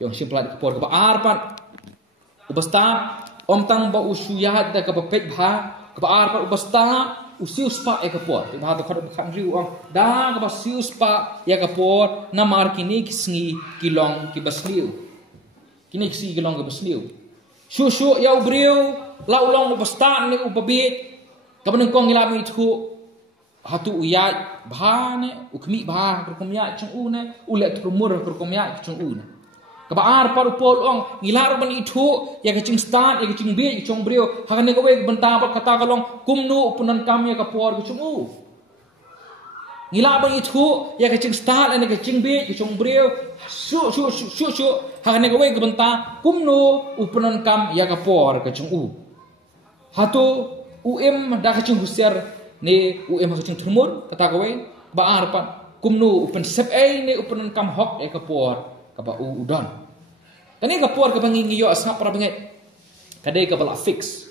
yang simpelat kapor ke arpan ubasta om tang ba usuyat da ke pet bha ke arpan ubasta usiu spa kapor bha to khad khang riu om da ke siu spa kapor na mar kini kisngi kilong ki basliu kini kisi kilong ke basliu shu ya ubriu laulong ubasta ni ubabit kaban kong ilami thu hatu uyat bhane ukmi bha kurkumya chung ne ulet rumur kurkumya chung ne kabar par pol ong ngilar ban ithu ya kaching stan ya kaching be chung brio hakane ko we banta par kata kalong kumnu punan kamya ka por chung ngilar ban ithu ya kaching stan ya kaching be chung brio shu hakane ko we banta kumnu upunan kam ya ka por ka chung hatu da kaching huser ni kaching trumur kata kowe ba arpan kumnu upen sep ni upen kam hok kapor kapa udon kani kapor ka bangi yo asap para banget kadai ka bala fix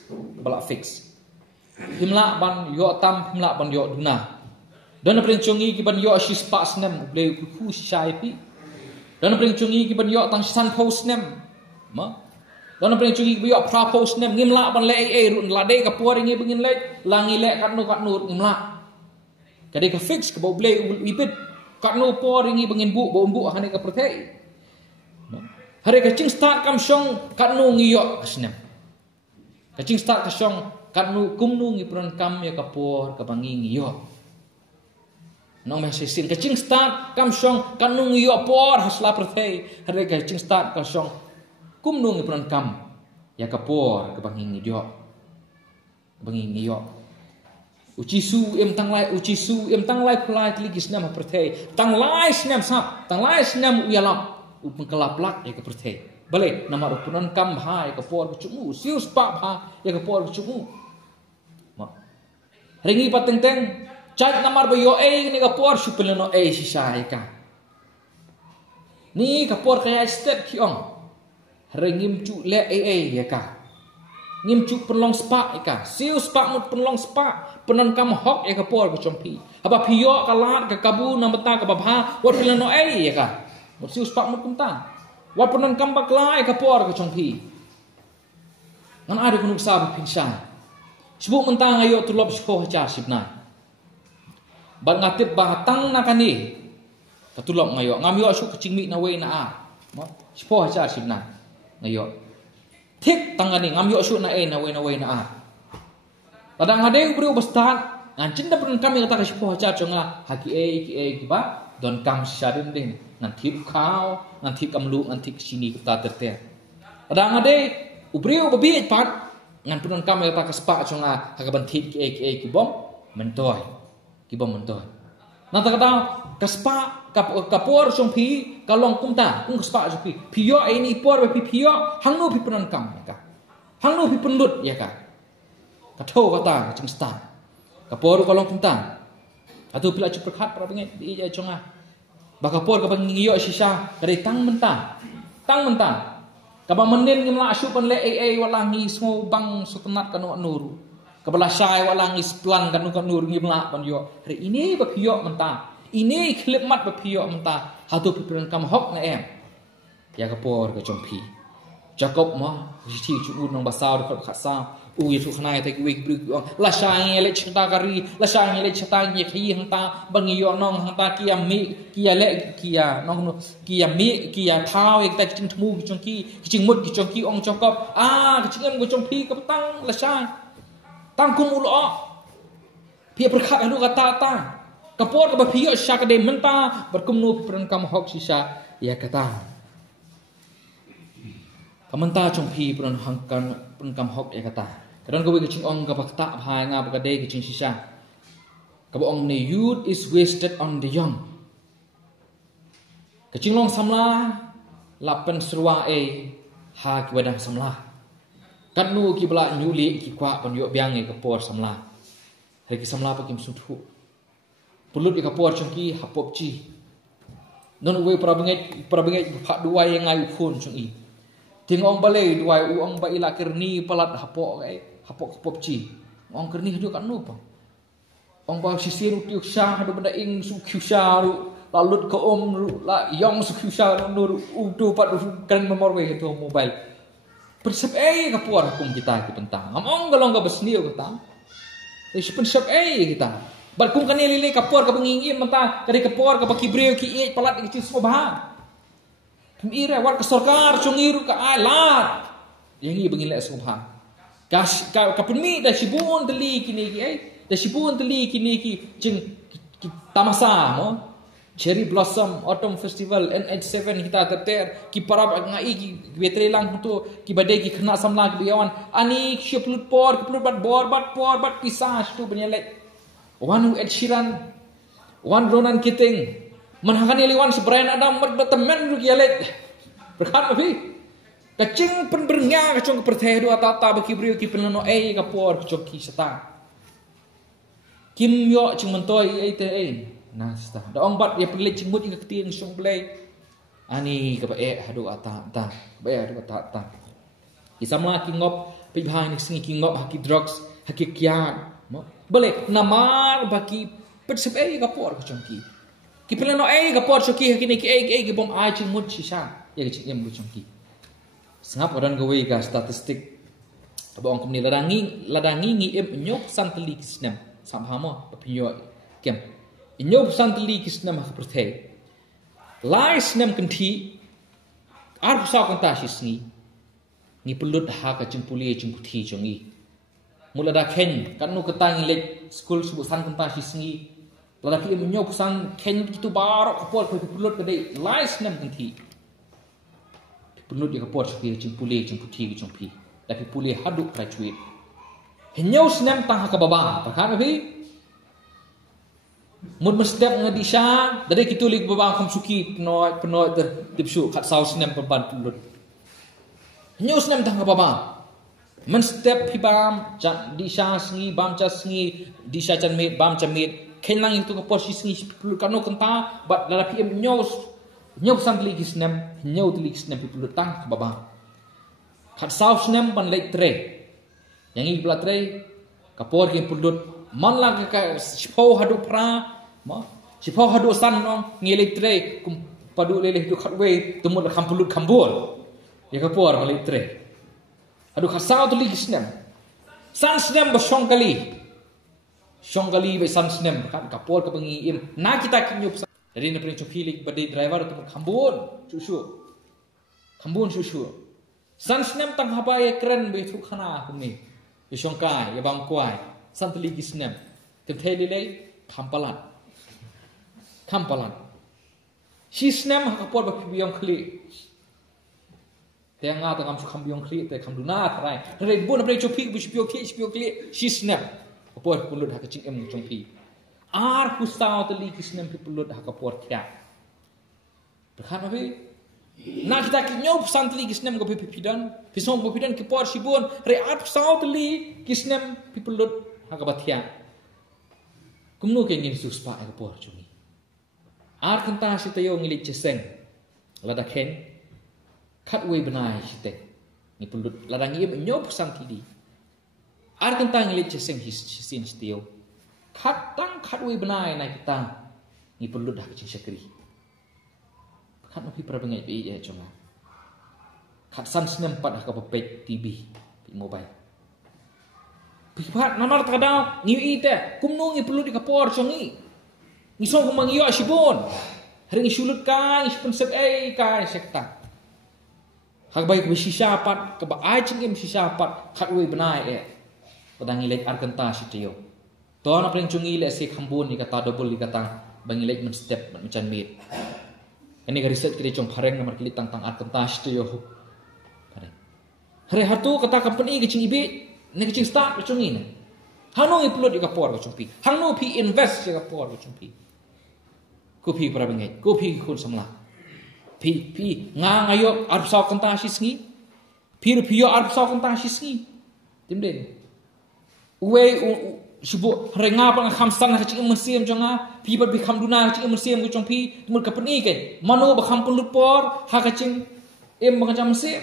himla ban yo tam himla ban yo duna don prenchungi ki ban yo shis pas nem ble ku shai pi don prenchungi ki ban yo tang san post nem ma don prenchungi ki yo pra post nem ngimla ban le run la de kapor ngi bengin le langi le katnu ngimla kadai ka fix ka ble ibit katnu por ngi bengin bu akane ka protei hari kacing start kam syong katnu ngiyo kasnem kacing start ka syong katnu kumnu ngi pran kam ya kapor ka bangi ngiyo nong ma sisin kacing start kam syong katnu ngiyo por hasla protei hari kacing start ka syong kumnu ngi pran kam ya kapor ka bangi ngiyo ucisu em tang lai kulai tligis nam protei tang lai snam sap tang lai snam uyalap upun kelaplak ya ke pertei balik nama upunan kam ha ya ke por cumu sius pa ha ya ke por cumu ringi pateng teng chat namar bayo ni ke por supeleno sisa ka ni ke por kaya step kiong ringim cu le ya ka ngim cu penlong spa ka sius pa mut penlong spa penan kam hok ya ke por chompi apa pio kalat ke kabu namata ke babha wat peleno ya ka Mesti uspak mukuntan. Wapunan kambak lai kapor ke chongpi. Ngan ada kunuk sabi pinsang. Sebut mentang ayo tulop sekolah hajar sibnai. Bat ngatip bahatang nakani. Katulop ngayo. Ngam yo su kecing mi na we na a. Sekolah hajar sibnai. Ngayo. Tik tangani ngam yo su na we na a. Padang ade beri ubastan. Ngan cinta pernah kami kata ke sekolah hajar chongla. Haki ki ba. Don kam syadin din. Nanti kau, nanti kamlu, nanti kesini kita terter. Adang ade, ubriu babi pat, ngan punan kam kata kespak chonga, hakaban tit ki bom mentoy. Nanti kata kespak kapor chong pi kalong kumta, kespak chong pi. Pio ini por babi pio, hangnu pi punan kam ya ka. Hangnu pi pendut ya ka. Katho kata ceng stan. Kapor kalong kumta. Atau pila cuperkat para pengen di chonga. Bakapor kapag ngiyo sisa kadai tang mentang kapag menen ngimla asu pan le wala ngi smo bang sutenat kanu nur kabala sai wala ngi splan kanu nur ngimla pan yo hari ini bapiyo mentang ini klip mat bapiyo mentang hatu pipiran kam hok na ya kapor ka chompi jakob ma jiti chu nang basau ka khasa u yesu khna te ki bru la sai le chta kari la sai le chta ngi khi hanta bangi yo nong hanta kia mi kia le kia nong kia mi kia thao ek ta ching thmu chong ki ching mut ki chong ki ong chong kop ching em go chong phi ka tang la sai tang kum u lo phi prakhat anu kata ta kapor ka ba phi yo sha ka de menta berkum nu pran kam hok sisa ya kata kamenta chong phi pran hangkan pran kam hok ya kata kadang kau kecing ong kapakta bhai nga bakade kecing sisa kabo ong ni youth is wasted on the young kecing long samla lapen serwa ha ki wadang samla kanu ki bala nyuli ki kwa pan yo biang kapor samla hari ki samla pakim suthu pulut ki kapor chongki hapop chi non we prabengai phak duai ngai ukhun chong i ting ong balai duai u ong ba ila kerni palat hapok chi ong kerni hadu kan nupa ong ba sisir utiuk sha hadu benda ing su kyusha ru lalu ke la yang susah nur udu pat kan memorwe itu mobile persep kapuar hukum kita ke tentang among galong ka besniu ka tam is persep kita bar kung kanili kapuar ka bangingim mata kadi kapuar ka pakibreu ki palat ki semua bah ira wat ka sarkar chungiru ka alat yang ini bangile semua gas ka punmi da sibun teli kini ki da sibun teli kini ki jeng tamasa mo Cherry Blossom Autumn Festival NH7 kita terter ki parab ngai ki betrelang tu ki badai ki kena samla ki biawan ani syuplut por ki bat bat pisah tu benyelek wan Ed Sheeran wan Ronan Keating manhakani liwan sebrain adam berteman ru ki alet berkat abi kacing pen bernya kacung perteh dua tata baki brio ki penano ka por ki joki seta Kim yo chung mentoi nasta da ong bat ya perle cimut ing ketiang song play ani ka hadu ata ta hadu ata isamla ki ngop pi bhai ni singi ki ngop haki drugs haki kian mo boleh namar baki persep ka por ka chongki ki pelano ka por choki haki ni ki bom ai cimut sisa ya ki cingem ku chongki sangap orang gawe ka statistik abang kumni ladangi ngi nyok santeli kisnam samhamo papinyo kem inyo santeli kisnam ha perthe lai snam kanthi ar sa kan ta sisni ni pelut ha ka cimpuli cimputhi jongi mulada khen kanu ketang lek school subu san kan ta sisni lada ki inyo san khen kitu barok kapol ko pelut kade lai snam kanthi pelut ya kapol spi cimpuli cimputhi jompi tapi puli haduk graduate Henyau senam tang ka baba pakhan bhi mud mestep ngadisha dari kitu lik baba kham suki penoi tipsu khat sau senam perban pulut henyau senam tang ka baba men step hibam jat disha sngi bam cha sngi disha chan met bam cha met khenlang itu ka posisi sngi pulut kanu kenta bat dala pm nyau sang lik senam henyau lik senam pulut tang ka baba khat sau senam ban lek tre yang ini belatre kapor ki pulut man la ka sipau hadu pra ma sipau hadu san nong ngelitre kum padu leleh du khatwe tumul kham pulut khambol ya kapor ngelitre adu khasau tu ligisnem san snem ba shongkali be san snem kan kapor ka bangi im na kita kinyup dari ne princu pilik bade driver tu khambon susu san snem tang habai keren be thu khana kumni Yosongkai, ya bangkuai, santeli kisnem, temteli kampalan. Si snem hakapor bapibiyong kli. Tianga tangam su kambiyong kli, te kamduna tarai. Red bon apre chopik bishpio kli, si snem. Kapor pulut hakacing em chongpi. Ar kusau teli kisnem pulut hakapor kya. Berkan apa? Na kita kinyop santli kisnem go pipidan pisong pipidan ki por sibun reat sautli kisnem pipelut hakabatia kumno ke ngin suspa ka por chumi ar kanta sitayo ngili cheseng lada ken khatwe banai site ni pelut lada ngim nyop santli ar kanta ngili cheseng hisin sitayo khatwe banai na kita ni pelut hak chakri Kat napi perabangay pi ya cuma. Kat san senam pat ka papet TV pi mobile. Pipat namar kada ngi ite kumno ngi perlu di kapor chongi. Ngi song kumang yo asibon. Hari ngi sulut ka ngi sponsor ka sekta. Hak baik sisa pat ka ba ai chingim sisa pat khat we banai padang ngi lek arkanta sitio. To na preng chongi le se khambon ni kata double ni kata bangi lek men step macam mit. Ini research kiri cong pareng nomor kili tang atas tu yo. Hari hatu kata company kecing ibe, ni kecing start kecing ini. Hanu upload di kapor kecing pi. Hanu pi invest di kapor kecing pi. Kopi para bengai, kopi kun samla. Pi ngayo arp saw kanta sisngi. Pi yo arp saw kanta sisngi. Timden. Subuh renga pang khamsan kecing mesim jonga pi ber bikham duna kecing mesim kecing pi mul kapeni ke mano bakham pulut por ha kecing bangacam mesim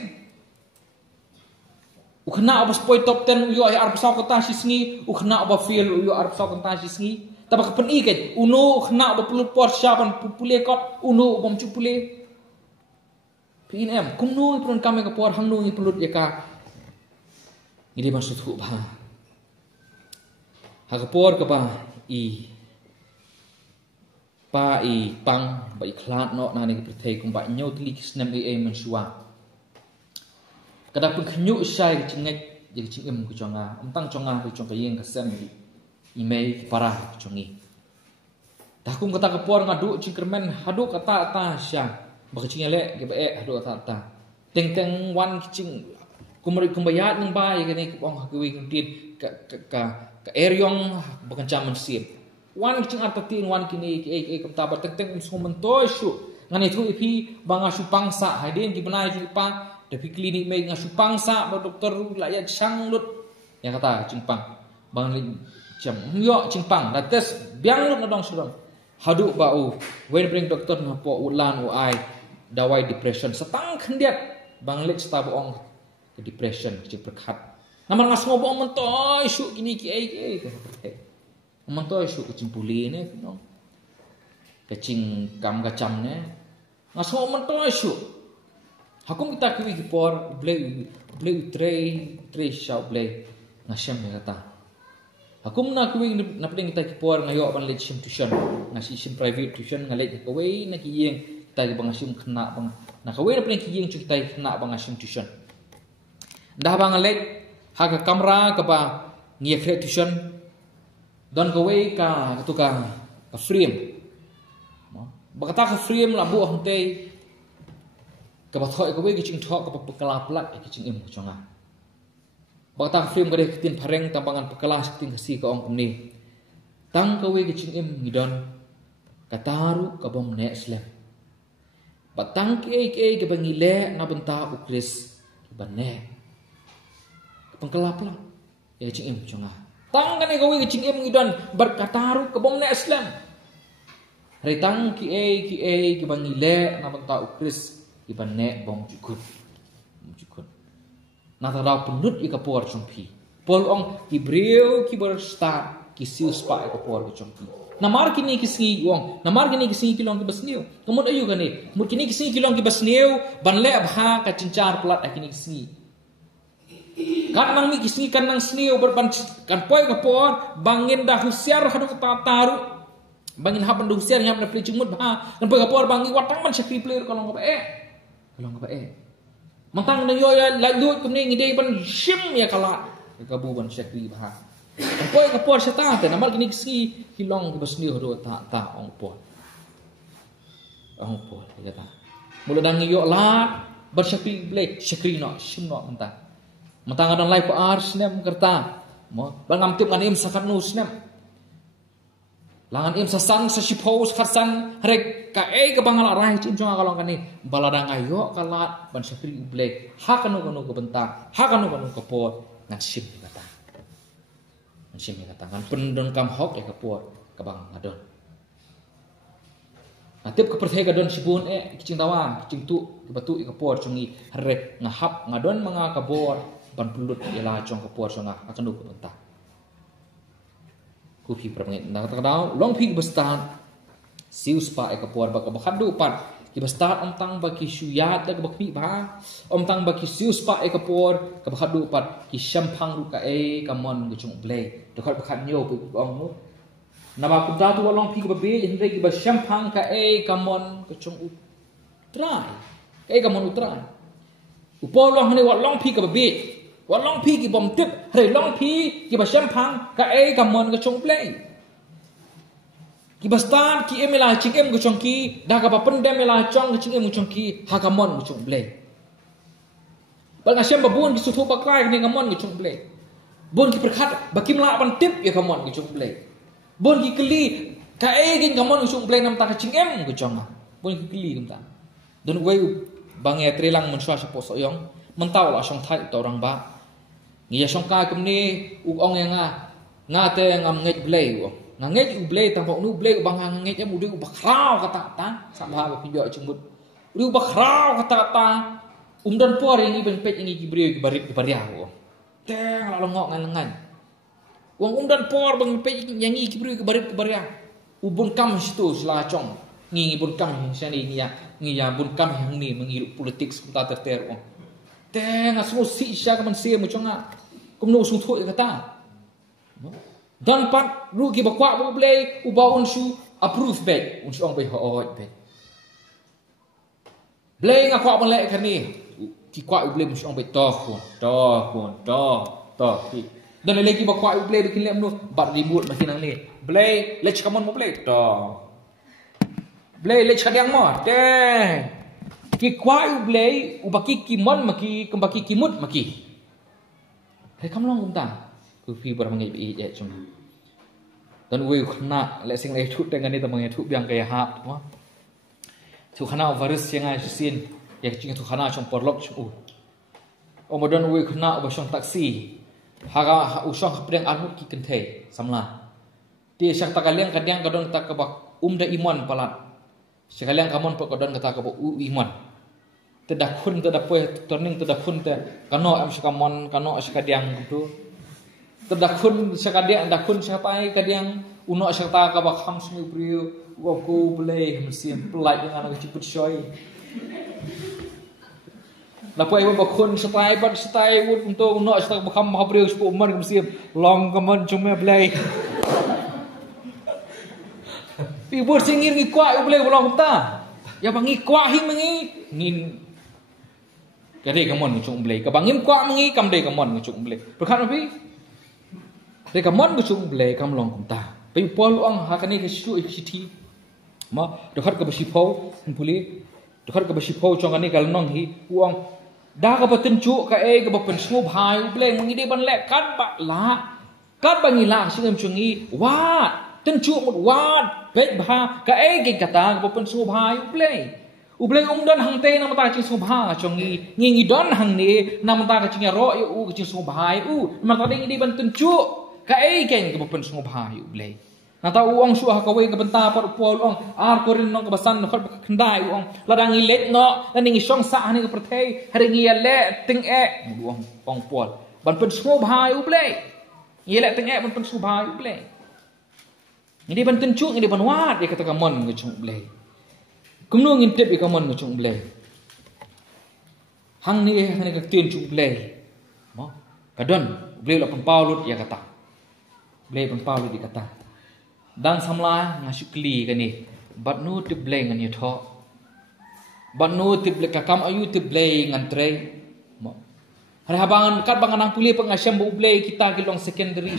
ukhna obas poi top 10 yo ar pesau kota sisngi ukhna oba feel yo ar pesau kota sisngi tapi kepen iket uno kena berpelut por siapan pupule kot uno bom cupule PNM kumno pun kami ke por hang nungi pelut ya ka ini maksud hu bah ha ke por ke bah i pa i pang ba i klat no na ni ke prithei kum ba nyau tli kisnem e mensua kada pun khnyu sai chingek je chingem ku chonga tang chonga ku chong ka yeng ka sem email para chongi takum kata ke por ngadu chingkermen hadu kata ta sya bakicing elek ke bae hadu kata ta teng teng wan kicing kumari kumbayat nang bai ke ni bong hakui kuntin ka eryong bakancam mensip wan kicing artatin wan kini ke kata ba teng teng sumentoy su ngani thu ipi banga su pangsa haiden ki benai ju pa tapi klinik mai ngasu pangsa ba doktor layat sanglut yang kata cingpang bang jam yo cingpang dates biang lut nadong surang hadu bau when bring doktor ngapo ulan uai dawai depression setang kendiat bang lek sta boong ke depression ke berkat namar ngas ngobong mentoy su kini ki ai ke mentoy su kucing puli ne no kecing kam gacam ne ngas ngobong mentoy su hakum kita kiwi por bleu tre shau bleu ngasem ya kata hakum na kiwi na pedeng kita por ngayo ban lek sim tuition ngasi sim private tuition ngalek ke we na ki yeng kita bang asim kena bang na ka we na pedeng ki yeng cu kita kena bang asim tuition dah bang ngalek ha ka kamera ka ba ngie kre tuition don ka we ka tu ka frame bakata ka frame la bu hante ka ba thoi ka we ki ching thok ka pekala plat ki ching im chonga bakta film ka de tin phareng tambangan pekala tin kasi ka ong kumni tang ka we ki ching im ngidon ka taru ka bom ne slem batang ki ka bangile na benta ukris ki banne pekala plat ya ching im chonga tang ka ne ka we ki ching im ngidon berkataru ka bom ne slem retang ki bangile na benta ukris iban ne bom jukut na tarau penut ika por chompi pol ong ki breu ki ber start ki siu spa ika por chompi namar kini ki singi ong namar kini ki singi kilong ki basniu kemud ayu gani mud kini ki singi kilong ki basniu ban le abha ka cincar plat akini ki singi kan nang mi ki singi kan nang sniu berban kan poi ka por bangin dah husiar hadu ta taru bangin ha bandu husiar nyam na plicimut ba kan poi ka por bangi watang man sakri player kalong ka kalau nggak mantang nang yo ya lalu kumni ngidei ban shim ya kala kabu ban syakri bah poi ka por seta te namal kini kisi kilong ki basni ho ta ong por ya ta mula dang yo la ban syakri blek syakri no shim no mantang adon lai po ar snem kerta mo ban ngam tip kan im sakat nu snem langan im sasan sa shipos khasan rek ka ka bangal rai cim chong kalong kani baladang ayo kalat ban syakri blek ha kanu ke benta ha kanu ke por ngan sim kata kan pendon kam hok ya ke por ke bang adon atip ke perthai gadon sibun kicing tawang kicing tu ke batu ke por chungi rek ngahap ngadon manga ke por ban pulut ila chong ke por chonga akan ke benta ku pi permengit na kadau long pi bestan siu spa eka por baka bakhadu pat ki bestan omtang baki syuyat da bakmi ba omtang baki siu spa eka por ka bakhadu pat ki shampang ruka kamon gucung blay dokhat bakhat nyo pi ong mu na ba ku da tu long pi ka be hinde ki ba shampang ka kamon gucung utrai kamon utrai upol long hane wat long pi ka be wat long pi ki bom tip hre long pi ki ba shampang ka kamon gucung blay ki bastan ki emela ching em guchong ki da ka papendem mela chong ching em guchong ki hakamon guchong blay bal ngasem babun ki suthu baklai ni ngamon guchong blay bon ki perkhat bakim la ban tip ya kamon guchong blay bon ki keli ka gin kamon guchong blay nam ta ching em guchong bon ki keli nam ta don wei bang ya trelang mun swa sapo soyong mentau la song thai to rang ba ngi ya song ka kumni u ong ya nga te ngam nget blay nganget ublay tampok nu ublay bang nganget em udu bakrau kata ta sabha ba pinjo cumut udu bakrau kata ta umdan por ini ben pet ini gibreu ki barit ki bariau teng la longok ngan Wang dan por bang pe nyanyi kibru ke barit ubun kam situ selacong ngi bun kam sini ngi ya bun kam yang ni mengilu politik sebentar terter wang teng asu si sya kaman sia muconga kumno sung thoi kata dan pat ru ki bakwa bu play uba unsu approve back unsu ong bai ho back play ngakwa ban lek kan ni ki kwa u play unsu ong bai to ki dan lagi bakwa play bikin lem nu bat ribut makin nang ni play lech kamon mo play to play lech kadang mo de ki kwa play u baki kimon maki kembaki kimut maki hai kam long kumta ku fi bar mangai bi je chung dan we khna le sing le thut dengan ni tamang thu biang kaya hap mo thu khana virus yang ai sin ya ching thu khana chung porlok chu omodon we khna ba shong taksi haga usong pedang anu ki kenthe samla ti sak takaliang kadang kadon tak kabak da iman palat sekaliang kamon pok kadon kata kabak iman tedakun tedapoe turning tedakun te kano am sakamon kano sakadiang tu tedakun sakadiang dakun siapa kadiang uno sakta kabak ham sumi priu goku play mesim pelai dengan anak ceput shoy Lapo ibu bakun setai wud untuk nak setai bakam mahabril sepuluh man kemudian long keman cuma belai. Ibu singir ngikuat ibu belai ulang ta. Ya bangi kuat hing mengi ngin. Kadai keman cuma belai. Kabangim kuat mengi kam dai keman cuma belai. Berkat apa? Dai keman cuma belai kam long ta. Tapi pol uang hakani ke situ ikiti. Ma dekat ke besipau puli. Dekat ke besipau congani kalau nong hi uang dah ke petunjuk ke ke berpensmu bahai beleng mengide ban lek kan bak la kan bangila singam chungi wat tenjuk mut wat bet bah ke kata ke berpensmu bahai beleng dan hang te nam ta chi subha chungi ngi don hang ni nam ta ke chinga ro u ke chi subhai nam ta ding di ban tenjuk ke berpensmu bahai beleng Nata uang suah kawai ke bentar par upol uang ar korin nong kebasan nong kendai uang ladang ilet no dan ingi song sa ni ke pertai hari ngi le ting uang uang pol ban pen semua bahai ublei ngi le ting ban pen semua bahai ublei ngi ban tencu ngi ban wat dia kata kamon ngi chung ublei kumnu ngintip i kamon ngi chung ublei hang ni ke tin chung ublei mo kadon ublei la pen paulut ya kata ublei pen paulut di kata dan samla ngasukli kan ni bat nu te bleng an yatho bat nu te blek kam ayu te bleng an tre mo hari habangan kat bangan puli pengasyam bu bleng kita kilong secondary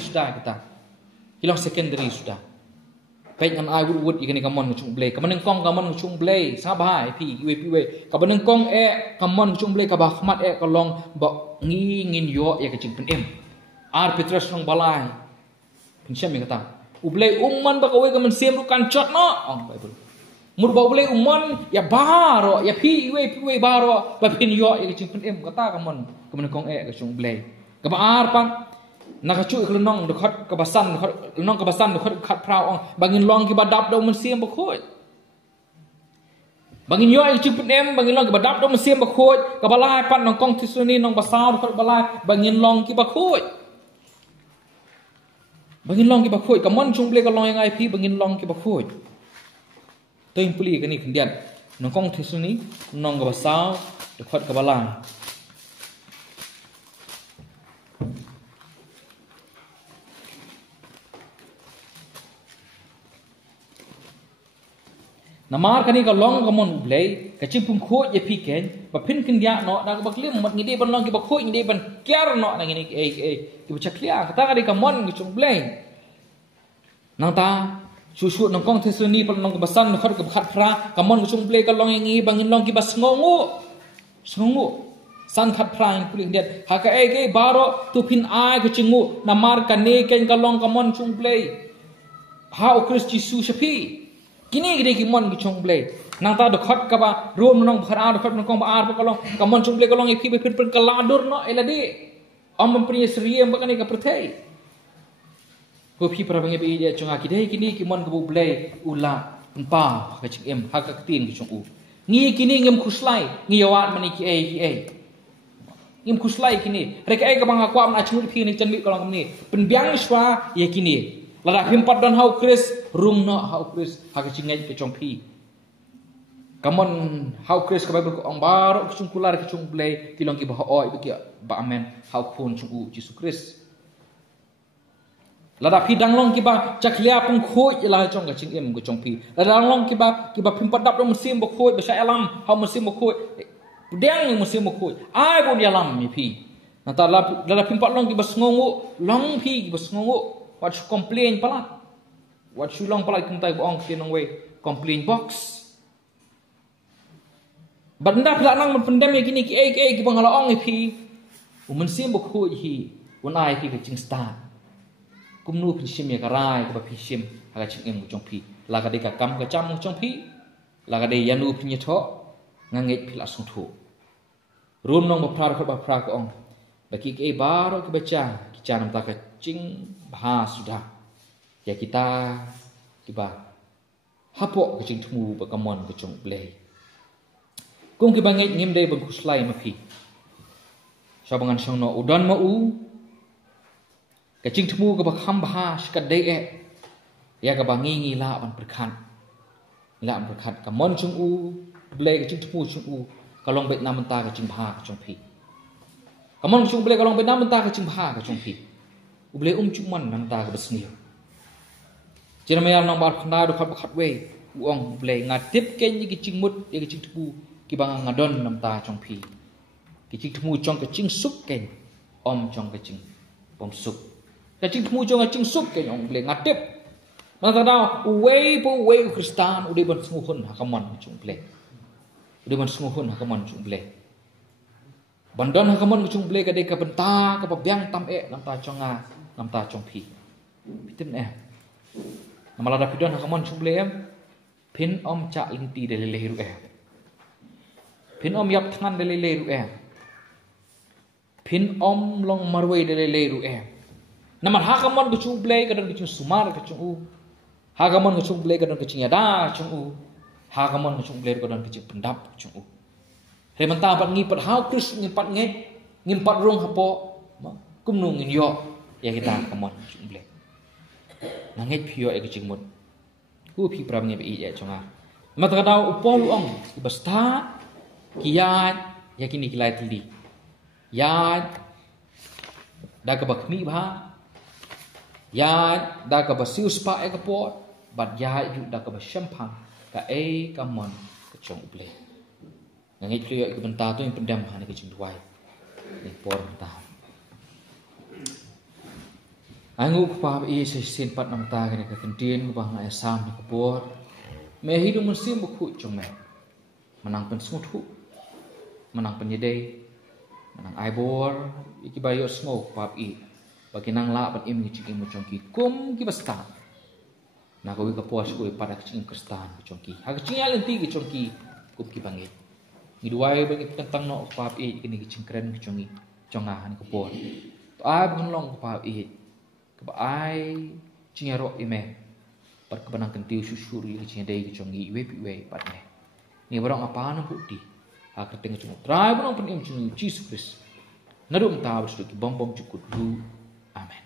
sudah pai ngan ai wud ikani kamon ngucung bleng kaman kong kamon ngucung bleng sabai pi we kaman kong kamon ngucung bleng kabah khmat kalong ba ngi ngin yo ya kecing pen ar petrus nong balai pensyam kata ublei umman ba kawai kaman sem rukan chot no ong bible mur ba ublei umman ya baro ya pi we baro ba pin yo ya chung pen kata kaman kong ka chung ublei ka ba ar pang nakachu ikhlonong dekat kebasan nong kebasan dekat khat prau ong bangin long ki badap do men sem ba khoi bangin yo ya chung pen bangin long ki badap do men sem ba khoi ka balai pat nong kong tisuni nong basau dekat balai bangin long ki ba khoi bangin long ki bakhoi kamon chung ble ka long yang IP bangin long ki bakhoi toin puli kani khendian nongkong thesuni nong ka basau dekhot ka balang namar kani ka long kamon ble ka chimpung khoi ye pi ken ba phin khendia no da ka baklim mat ngide ban long ki bakhoi ngide ban kyar no na ngini ki bachaklia kata ka kamon ki chung ble nang ta susu nong kong thesuni pal nong basan khot ke khat phra kamon ku chung ble ka long yangi bangin long ki bas ngongu san khat phra in puli det ha ka ke baro tu phin ai ku chingu namar ka ne ken ka long kamon chung ble ha o kristi su shapi kini gede ki mon ki chung ble nang ta do khot ka ba rom nong khara do khot nong kong ba ar ka long kamon chung ble ka long ki be phir ka ladur no elade om priya sriem ba ka ne ka prthai Kopi perabangi bi dia chung akidai kini kimon ke bublai ula empa ka chim ha ka tin ki chung u ngi kini ngem khuslai ngi yawat mani ki ai ngim kuslai kini reka ai ka bang aku am achmut phi ni chanmi kolong ni penbiang swa ye kini lada himpat dan hau kris rum no hau kris ha ka chingai ke chong phi kamon hau kris ka bible ko ong baro ke chung kular ke chung blai kilong ki ba oi ki ba amen hau khun chung u Jesus Christ lada phi dang long ki ba chaklia pung khoi la chong ka ching em ko chong phi lada long ki ba phimpat dap dong musim bo khoi ba sa alam hau musim bo khoi Pudang yang musim mukui, ai pun dia lam ni pi. Nanti dalam pimpat long kita sengongu, long pi kita sengongu. What you complain pala, what you long pala kita buang kita nong way complain box. Benda pelak nang pendam yang kini kita bangala ong ni pi. Musim mukui hi, unai pi kecing start. Kumnu pisim ya karai kita pisim, agak cing mucung pi. Laga deka kam kecam mucung pi, laga de yanu penyetok. Ngangit pila sung thu rum nong bapra ko ong baki ke baro ke baca kita nam ta ka ching bha sudah ya kita tiba hapo ke ching thmu ba kamon ke chung ble kung ki bangit ngim dei bang kuslai ma phi sabangan song no udan ma u ke ching thmu ke ba kham bha skat dei e ya ka bangi ngi la ban perkhan kamon chung u Blay ke chung chung u kalong bet nam ta ke chung bha ke chung phi kamon chung blay kalong bet nam ta ke chung bha ke chung phi u blay chung man nam ta ke besni jeremaya nang bar khna do khat we u ong blay ngatip ke ni ke chung mut ke chung thu ki bang ngadon nam ta chung phi ki chung thu chung ke chung suk ke om chung ke chung bom suk ke chung thu chung ke chung suk ke ong blay ngatip masa da we kristan u de bon smu hun ha kamon chung blay Udah man sumuhun hakaman chung ble. Bandan hakaman chung ble kadai ka benta ka pabyang tam nam ta chonga nam ta chong phi. Pitim Namala da pidon hakaman chung ble pin om cha linti de le ru Pin om yap than de le ru Pin om long marwei de le ru Namar hakaman ku chung ble kadang chung sumar ka chung u. Hakaman ku chung ble kadang chung yada chung u. Hagamon chung ble ko dan kecik pendap chung u. He menta pat ngipat hau kris ngipat ngimpat rong hapo kumnu ngin yo ya kita kamon chung ble. Nangit pio e kecik mut. Hu pi pram ngi bi ya chonga. Mata kadau upol ong ibasta kiyat ya kini kilai tili. Ya da ka bakmi ba. Ya da ka basius pa e kapot bat ya ju da ka basyampang ka kamon ke chong ble ngait prio ke benta tu yang pendam ha ke ching duai ni por ta angu pa i se sin pat nam ta ke kendien ba ngai sam ke por me hidu musim bu chong me menang pen smut hu menang pen yedei menang ai bor iki bayo smo pa i bagi nang la pat im ni ching chong ki kum ki basta na ko ka puas ko pada kecing kristan chongki ha kecing alenti ke chongki kup ki bangit ni duai bangit tentang no pap e kini kecing keren ke chongi chonga han ko por to ai bun long ko pap e ke ba ai cing ro ime par ke banang kentiu susuri ke cing dei ke chongi we pi we pat ne ni barang apa na putih ha keteng chung trai barang pen im chung Jesus Christ narum ta bersuki bom bom cukut du amen